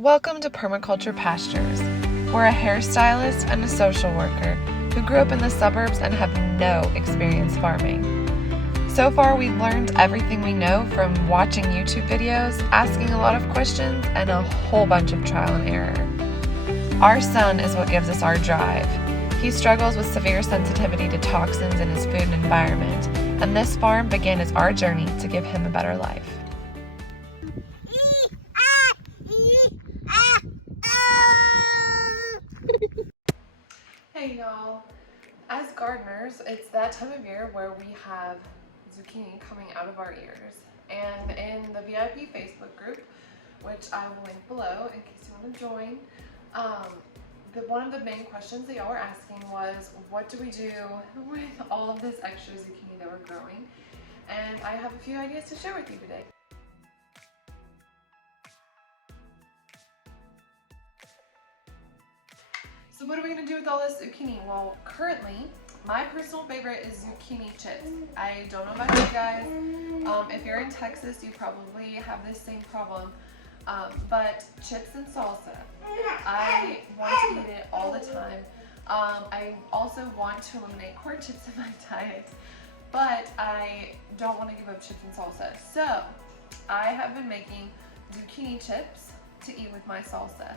Welcome to Permaculture Pastures. We're a hairstylist and a social worker who grew up in the suburbs and have no experience farming. So far, we've learned everything we know from watching YouTube videos, asking a lot of questions, and a whole bunch of trial and error. Our son is what gives us our drive. He struggles with severe sensitivity to toxins in his food and environment, and this farm began as our journey to give him a better life. Hey y'all, as gardeners, it's that time of year where we have zucchini coming out of our ears. And in the VIP Facebook group, which I will link below in case you want to join, one of the main questions that y'all were asking was, what do we do with all of this extra zucchini that we're growing? And I have a few ideas to share with you today. So what are we going to do with all this zucchini? Well, currently, my personal favorite is zucchini chips. I don't know about you guys. If you're in Texas, you probably have this same problem. But chips and salsa, I want to eat it all the time. I also want to eliminate corn chips in my diet, but I don't want to give up chips and salsa. So I have been making zucchini chips to eat with my salsa.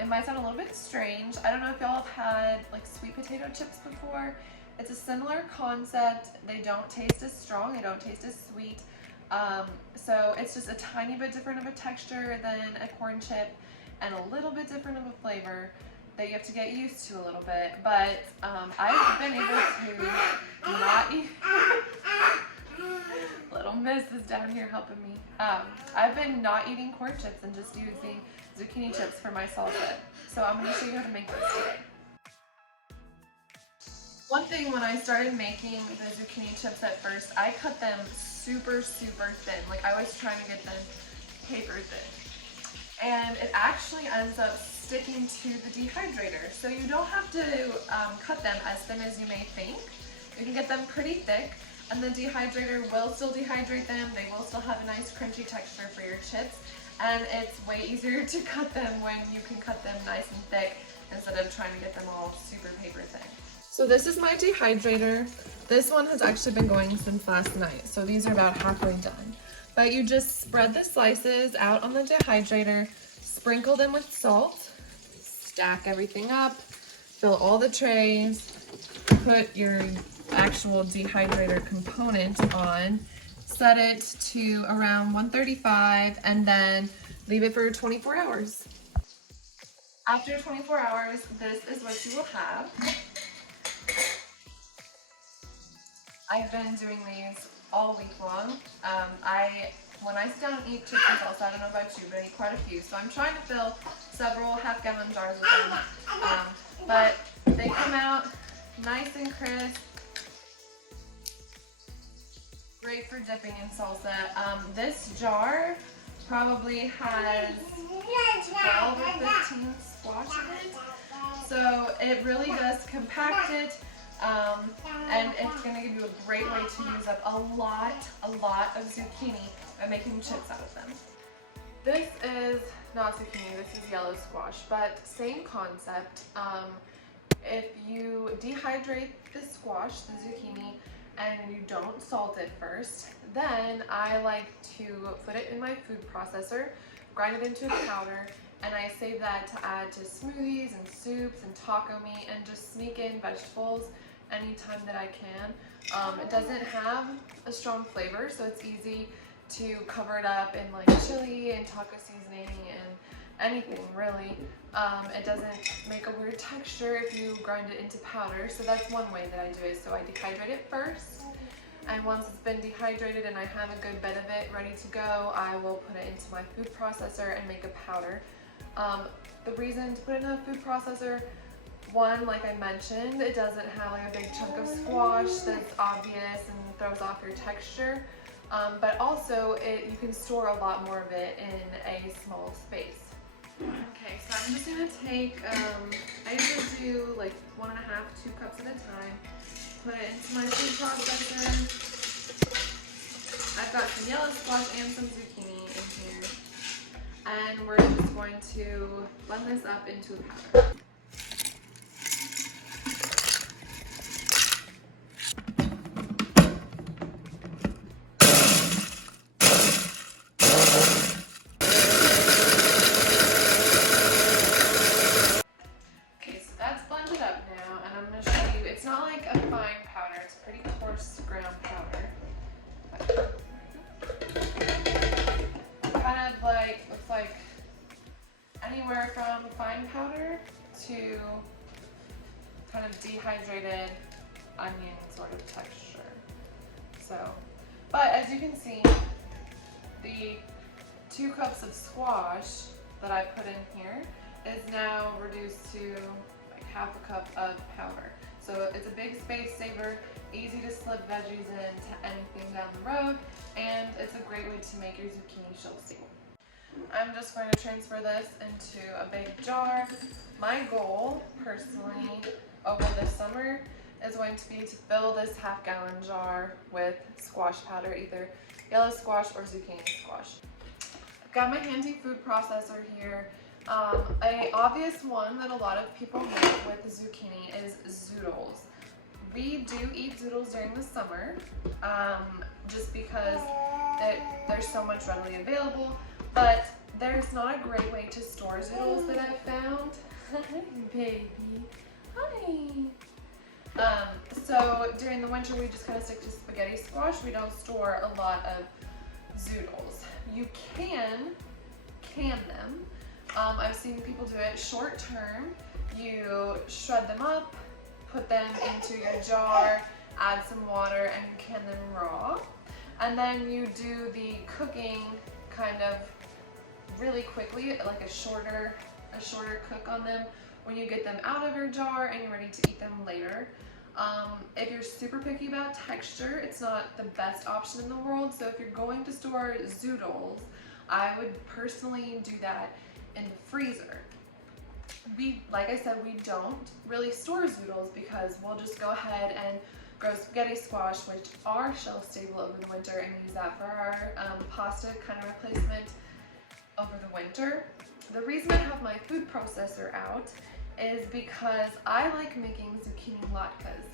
It might sound a little bit strange. I don't know if y'all have had like sweet potato chips before. It's a similar concept. They don't taste as strong, they don't taste as sweet. So it's just a tiny bit different of a texture than a corn chip and a little bit different of a flavor that you have to get used to a little bit. But I've been able to not eat. Little Miss is down here helping me. I've been not eating corn chips and just using zucchini chips for my salsa. So I'm going to show you how to make this today. One thing, when I started making the zucchini chips at first, I cut them super thin. Like, I was trying to get them paper thin. And it actually ends up sticking to the dehydrator. So you don't have to cut them as thin as you may think. You can get them pretty thick, and the dehydrator will still dehydrate them. They will still have a nice crunchy texture for your chips. And it's way easier to cut them when you can cut them nice and thick instead of trying to get them all super paper thin. So this is my dehydrator. This one has actually been going since last night, so these are about halfway done. But you just spread the slices out on the dehydrator, sprinkle them with salt, stack everything up, fill all the trays, put your actual dehydrator component on, set it to around 135, and then leave it for 24 hours. After 24 hours, this is what you will have. I've been doing these all week long. When I sit down and eat chips and salsa, I don't know about you, but I eat quite a few. So I'm trying to fill several half-gallon jars with them. But they come out nice and crisp. Great for dipping in salsa. This jar probably has 12 or 15 squash in it. So it really does compact it. And it's going to give you a great way to use up a lot of zucchini by making chips out of them. This is not zucchini, this is yellow squash, but same concept. If you dehydrate the squash, the zucchini, and you don't salt it first, then I like to put it in my food processor, grind it into a powder, and I save that to add to smoothies and soups and taco meat and just sneak in vegetables anytime that I can. It doesn't have a strong flavor, so it's easy to cover it up in like chili and taco seasoning and anything really. It doesn't make a weird texture if you grind it into powder, so that's one way that I do it. So I dehydrate it first, and once it's been dehydrated and I have a good bit of it ready to go, I will put it into my food processor and make a powder. The reason to put it in a food processor, one, like I mentioned, it doesn't have like a big chunk of squash that's obvious and throws off your texture, but also you can store a lot more of it in a small space. Okay, so I'm just gonna take, I usually do like 1.5, 2 cups at a time, put it into my food processor. I've got some yellow squash and some zucchini in here. and we're just going to blend this up into a powder. Okay, so that's blended up now, and I'm going to show you, it's not like a fine powder, it's a pretty coarse ground powder. Kind of like, looks like anywhere from fine powder to kind of dehydrated onion sort of texture. So, but as you can see, the 2 cups of squash that I put in here is now reduced to like half a cup of powder. So it's a big space saver, easy to slip veggies into anything down the road, and it's a great way to make your zucchini shelf stable. I'm just going to transfer this into a big jar. My goal, personally, over this summer is going to be to fill this half-gallon jar with squash powder, either yellow squash or zucchini squash. I've got my handy food processor here. An obvious one that a lot of people make with zucchini is zoodles. We do eat zoodles during the summer, just because they're so much readily available, but there's not a great way to store zoodles that I've found. Hi, baby. Hi. So during the winter, we just kind of stick to spaghetti squash. We don't store a lot of zoodles. You can them. I've seen people do it short term. You shred them up, put them into your jar, add some water, and can them raw. And then you do the cooking kind of really quickly, like a shorter cook on them when you get them out of your jar and you're ready to eat them later. If you're super picky about texture, it's not the best option in the world. So if you're going to store zoodles, I would personally do that in the freezer. Like I said, we don't really store zoodles because we'll just go ahead and grow spaghetti squash, which are shelf stable over the winter, and use that for our pasta kind of replacement over the winter. The reason I have my food processor out is because I like making zucchini latkes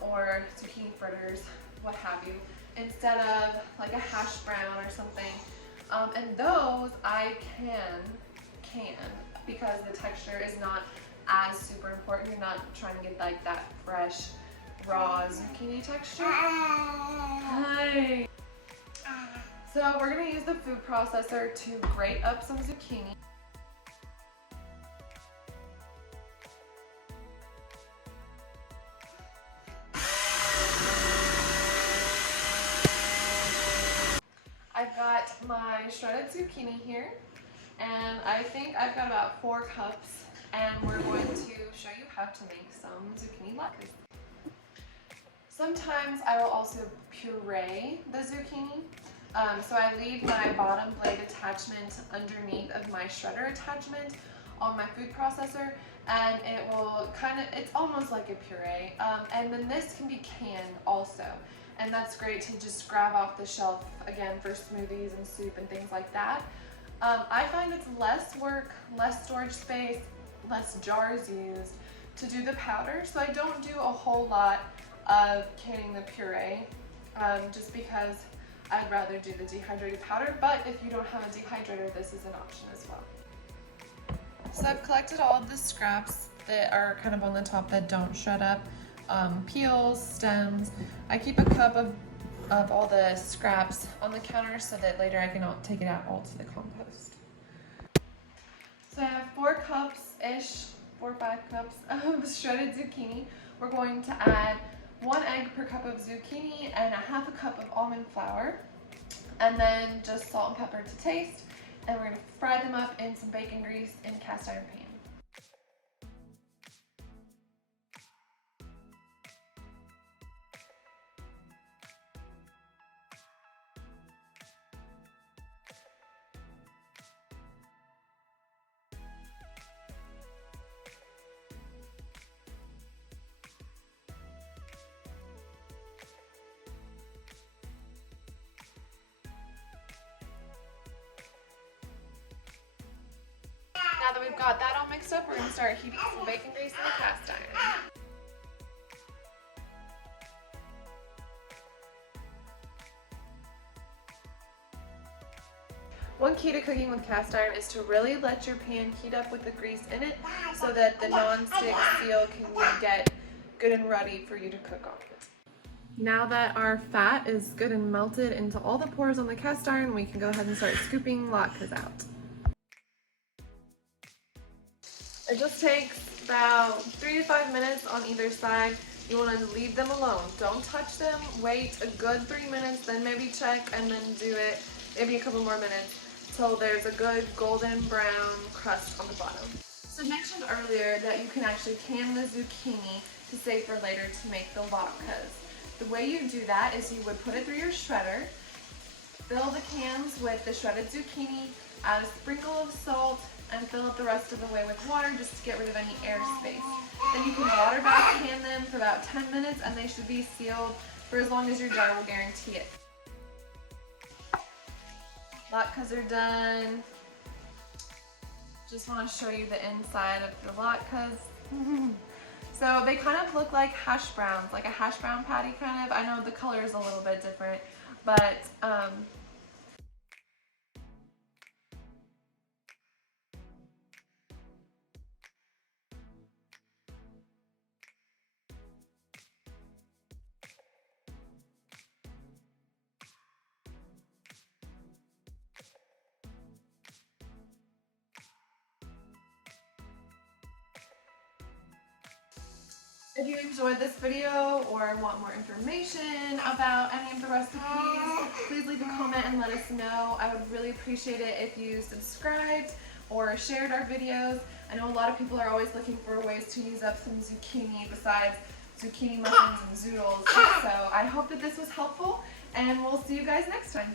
or zucchini fritters, what have you, instead of like a hash brown or something. And those I can because the texture is not as super important. You're not trying to get like that fresh, raw zucchini texture. Hi. So we're gonna use the food processor to grate up some zucchini. I've got my shredded zucchini here, and I think I've got about 4 cups, and we're going to show you how to make some zucchini latkes. Sometimes I will also puree the zucchini. So I leave my bottom blade attachment underneath of my shredder attachment on my food processor, and it will it's almost like a puree. And then this can be canned also. And that's great to just grab off the shelf, again, for smoothies and soup and things like that. I find it's less work, less storage space, less jars used to do the powder. So I don't do a whole lot of canning the puree, just because I'd rather do the dehydrated powder. But if you don't have a dehydrator, this is an option as well. So I've collected all of the scraps that are kind of on the top that don't shred up. Peels, stems. I keep a cup of all the scraps on the counter so that later I can take it out all to the compost. So I have 4 cups-ish, 4 or 5 cups of shredded zucchini. We're going to add 1 egg per cup of zucchini and a half a cup of almond flour, and then just salt and pepper to taste. And we're going to fry them up in some bacon grease in a cast iron pan. that we've got that all mixed up, we're going to start heating some bacon grease in the cast iron. One key to cooking with cast iron is to really let your pan heat up with the grease in it so that the non-stick seal can get good and ready for you to cook on it. Now that our fat is good and melted into all the pores on the cast iron, we can go ahead and start scooping latkes out. It just takes about 3 to 5 minutes on either side. You want to leave them alone. Don't touch them. Wait a good 3 minutes, then maybe check and then do it maybe a couple more minutes till there's a good golden brown crust on the bottom. So I mentioned earlier that you can actually can the zucchini to save for later to make the latkes. The way you do that is you would put it through your shredder, fill the cans with the shredded zucchini, add a sprinkle of salt, and fill it the rest of the way with water just to get rid of any air space. Then you can water back can them for about 10 minutes and they should be sealed for as long as your jar will guarantee it. Latkes are done. Just want to show you the inside of the latkes. So they kind of look like hash browns, like a hash brown patty kind of. I know the color is a little bit different, but if you enjoyed this video or want more information about any of the recipes, please leave a comment and let us know. I would really appreciate it if you subscribed or shared our videos. I know a lot of people are always looking for ways to use up some zucchini besides zucchini muffins and zoodles. So I hope that this was helpful and we'll see you guys next time.